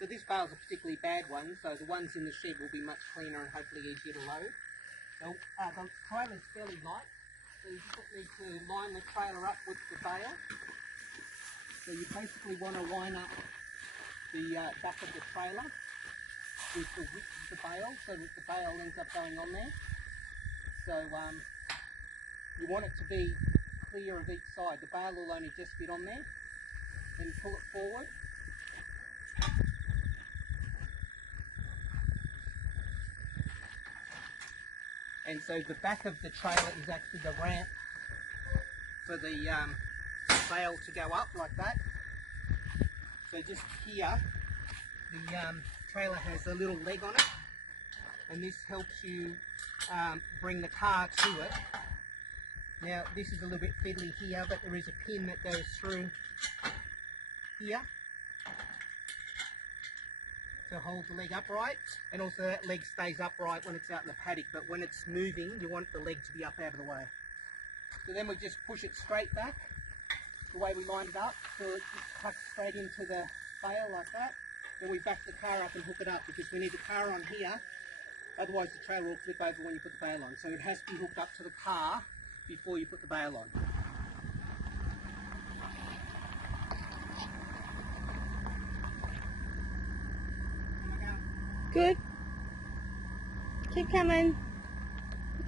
So this bale's a particularly bad one, so the ones in the shed will be much cleaner and hopefully easier to load. So the trailer's fairly light, so you just need to line the trailer up with the bale. So you basically want to line up the back of the trailer with the width of the bale so that the bale ends up going on there. So you want it to be clear of each side. The bale will only just fit on there. Then pull it forward. And so the back of the trailer is actually the ramp for the bale to go up like that. So just here, the trailer has a little leg on it, and this helps you bring the car to it. Now this is a little bit fiddly here, but there is a pin that goes through here to hold the leg upright, and also that leg stays upright when it's out in the paddock, but when it's moving you want the leg to be up out of the way. So then we just push it straight back the way we lined it up, so it tucks straight into the bale like that. Then we back the car up and hook it up, because we need the car on here, otherwise the trailer will flip over when you put the bale on. So it has to be hooked up to the car before you put the bale on. Good. Keep coming.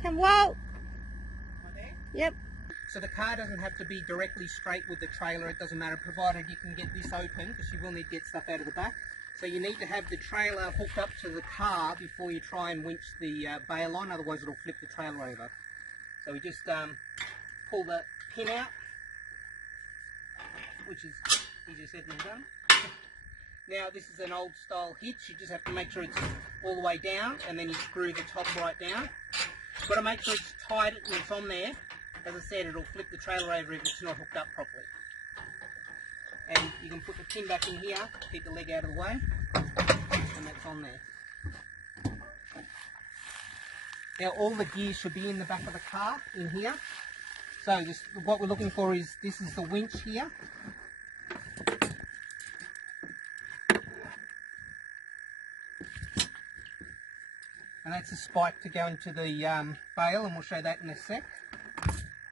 Come, whoa! Right there? Yep. So the car doesn't have to be directly straight with the trailer, it doesn't matter, provided you can get this open, because you will need to get stuff out of the back. So you need to have the trailer hooked up to the car before you try and winch the bale on, otherwise it'll flip the trailer over. So we just pull the pin out, which is easier said than done. Now this is an old style hitch, you just have to make sure it's all the way down, and then you screw the top right down. You've got to make sure it's tight and it's on there. As I said, it'll flip the trailer over if it's not hooked up properly. And you can put the pin back in here, keep the leg out of the way, and that's on there. Now all the gears should be in the back of the car, in here. So just what we're looking for is, this is the winch here. And that's a spike to go into the bale, and we'll show that in a sec.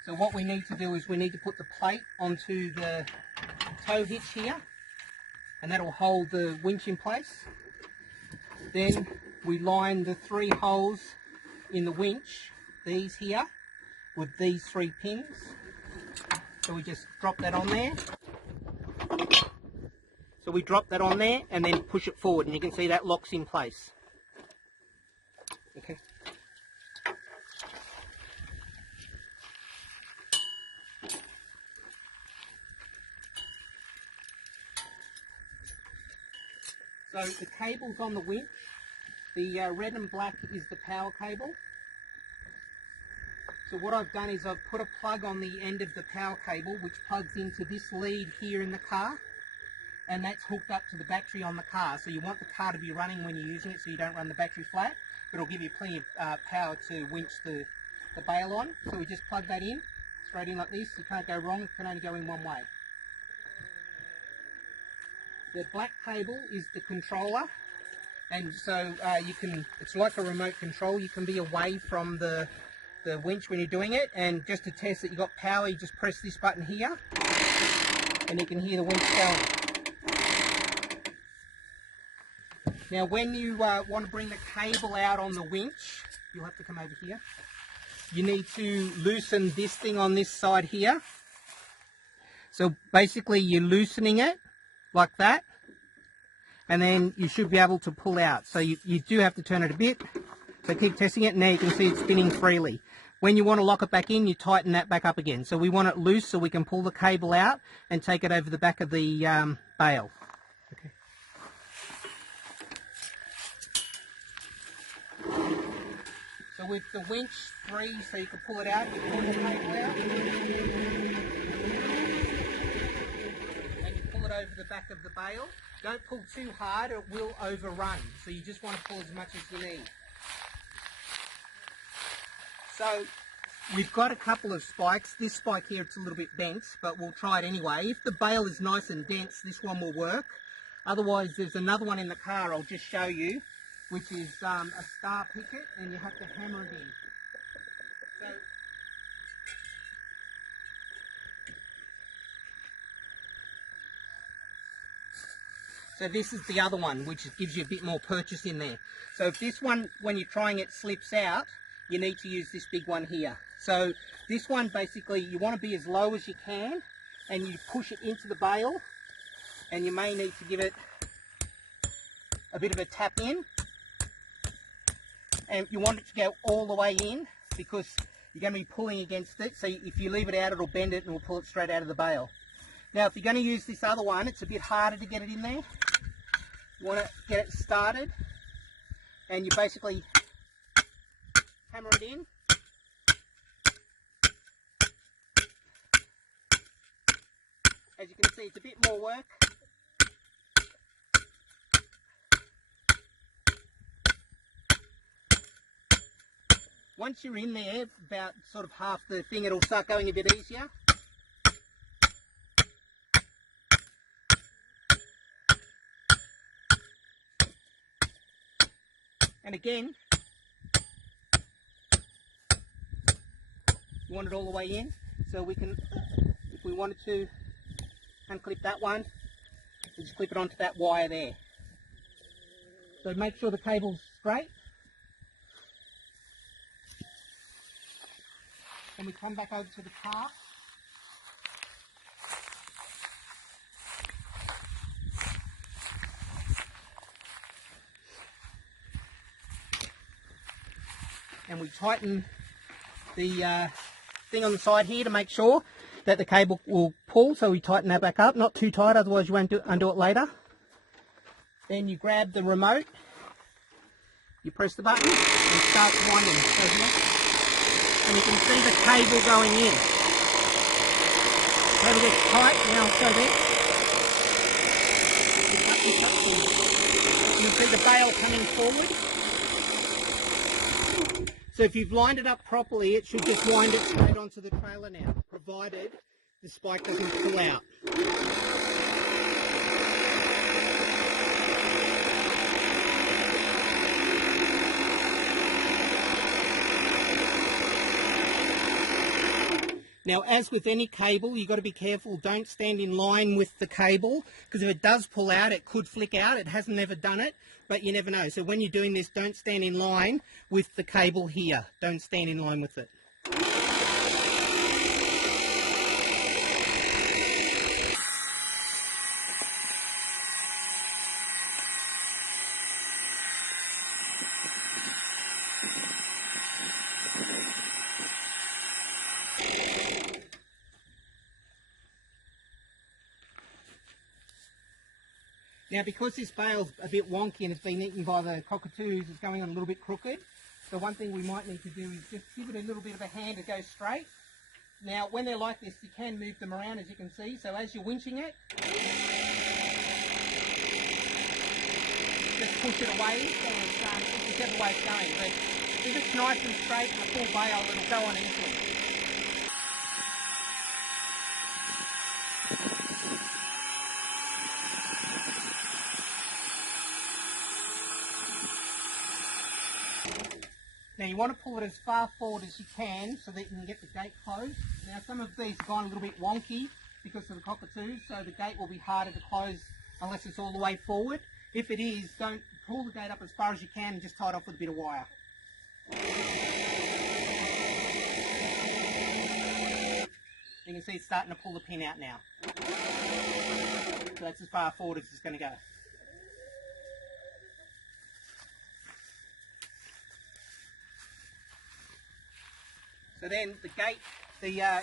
So what we need to do is we need to put the plate onto the tow hitch here, and that'll hold the winch in place. Then we line the 3 holes in the winch, these here, with these 3 pins. So we just drop that on there. So we drop that on there and then push it forward, and you can see that locks in place. Okay. So the cable's on the winch. The red and black is the power cable. So what I've done is I've put a plug on the end of the power cable, which plugs into this lead here in the car, and that's hooked up to the battery on the car. So you want the car to be running when you're using it, so you don't run the battery flat, but it'll give you plenty of power to winch the bale on. So we just plug that in, straight in like this. You can't go wrong, it can only go in one way. The black cable is the controller, and so you can, it's like a remote control. You can be away from the winch when you're doing it, and just to test that you've got power, you just press this button here and you can hear the winch going. Now when you want to bring the cable out on the winch, you'll have to come over here. You need to loosen this thing on this side here. So basically you're loosening it like that, and then you should be able to pull out. So you do have to turn it a bit. So keep testing it, and now you can see it's spinning freely. When you want to lock it back in, you tighten that back up again. So we want it loose so we can pull the cable out and take it over the back of the bale. Okay. So with the winch free, so you can pull it out, you pull the cable out, and you pull it over the back of the bale. Don't pull too hard, it will overrun. So you just want to pull as much as you need. So we've got a couple of spikes. This spike here, it's a little bit bent, but we'll try it anyway. If the bale is nice and dense, this one will work. Otherwise, there's another one in the car I'll just show you, which is a star picket, and you have to hammer it in. So this is the other one, which gives you a bit more purchase in there. So if this one, when you're trying it, slips out, you need to use this big one here. So this one, basically, you want to be as low as you can, and you push it into the bale, and you may need to give it a bit of a tap in. And you want it to go all the way in, because you're going to be pulling against it. So if you leave it out, it'll bend it and it'll pull it straight out of the bale. Now, if you're going to use this other one, it's a bit harder to get it in there. You want to get it started, and you basically hammer it in. As you can see, it's a bit more work. Once you're in there, about sort of half the thing, it'll start going a bit easier. And again, you want it all the way in, so we can, if we wanted to unclip that one, we just clip it onto that wire there. So make sure the cable's straight. Then we come back over to the car. And we tighten the thing on the side here to make sure that the cable will pull, so we tighten that back up, not too tight, otherwise you won't undo it later. Then you grab the remote, you press the button, and it starts winding. And you can see the cable going in. Cable gets tight, now I'll show this. You can see the bale coming forward. So if you've lined it up properly, it should just wind it straight onto the trailer now, provided the spike doesn't pull out. Now, as with any cable, you've got to be careful. Don't stand in line with the cable, because if it does pull out, it could flick out. It hasn't ever done it, but you never know. So when you're doing this, don't stand in line with the cable here. Don't stand in line with it. Now, because this bale's a bit wonky and it's been eaten by the cockatoos, it's going on a little bit crooked. So one thing we might need to do is just give it a little bit of a hand to go straight. Now, when they're like this, you can move them around, as you can see. So as you're winching it, just push it away, so it's whichever way it's going. But if it's nice and straight and a full bale, it'll go on easily. Now you want to pull it as far forward as you can so that you can get the gate closed. Now some of these have gone a little bit wonky because of the cockatoos, so the gate will be harder to close unless it's all the way forward. If it is, don't pull the gate up as far as you can and just tie it off with a bit of wire. You can see it's starting to pull the pin out now. So that's as far forward as it's going to go. So then the gate, the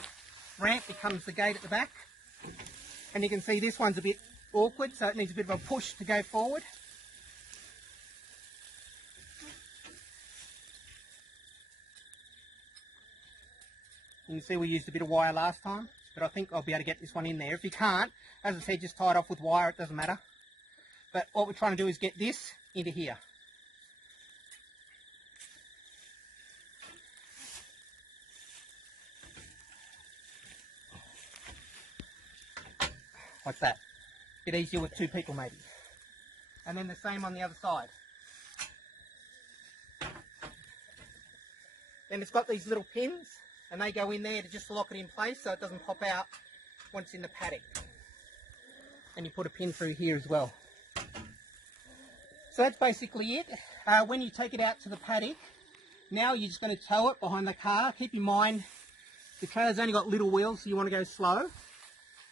ramp becomes the gate at the back. And you can see this one's a bit awkward, so it needs a bit of a push to go forward. You can see we used a bit of wire last time, but I think I'll be able to get this one in there. If you can't, as I said, just tie it off with wire, it doesn't matter. But what we're trying to do is get this into here. Like that. A bit easier with two people maybe. And then the same on the other side. Then it's got these little pins, and they go in there to just lock it in place so it doesn't pop out once in the paddock. And you put a pin through here as well. So that's basically it. When you take it out to the paddock, now you're just going to tow it behind the car. Keep in mind, the trailer's only got little wheels, so you want to go slow.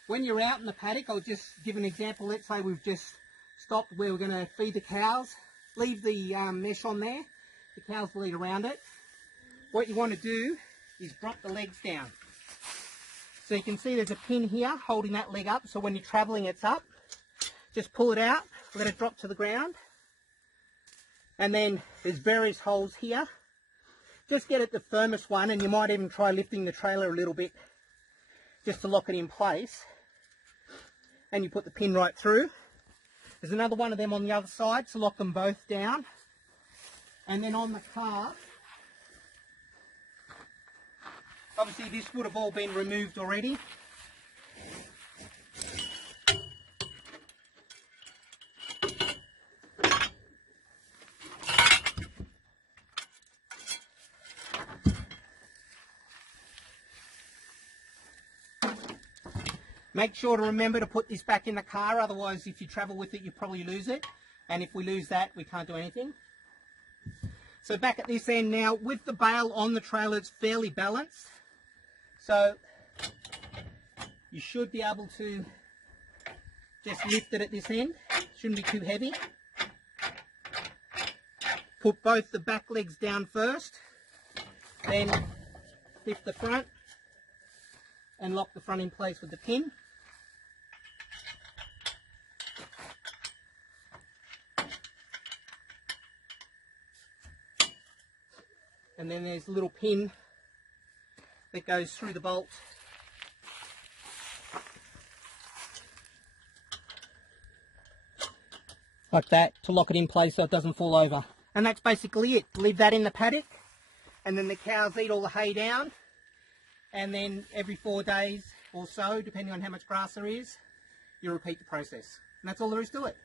When you're out in the paddock, I'll just give an example. Let's say we've just stopped where we're going to feed the cows. Leave the mesh on there. The cows will eat around it. What you want to do is drop the legs down. So you can see there's a pin here holding that leg up, so when you're travelling it's up. Just pull it out, let it drop to the ground. And then there's various holes here. Just get it the firmest one, and you might even try lifting the trailer a little bit just to lock it in place. And you put the pin right through. There's another one of them on the other side to lock them both down. And then on the car, obviously this would have all been removed already. Make sure to remember to put this back in the car, otherwise if you travel with it you probably lose it. And if we lose that, we can't do anything. So back at this end now, with the bale on the trailer, it's fairly balanced. So you should be able to just lift it at this end. Shouldn't be too heavy. Put both the back legs down first, then lift the front and lock the front in place with the pin. And then there's a little pin that goes through the bolt. Like that, to lock it in place so it doesn't fall over. And that's basically it. Leave that in the paddock, and then the cows eat all the hay down, and then every 4 days or so, depending on how much grass there is, you repeat the process. And that's all there is to it.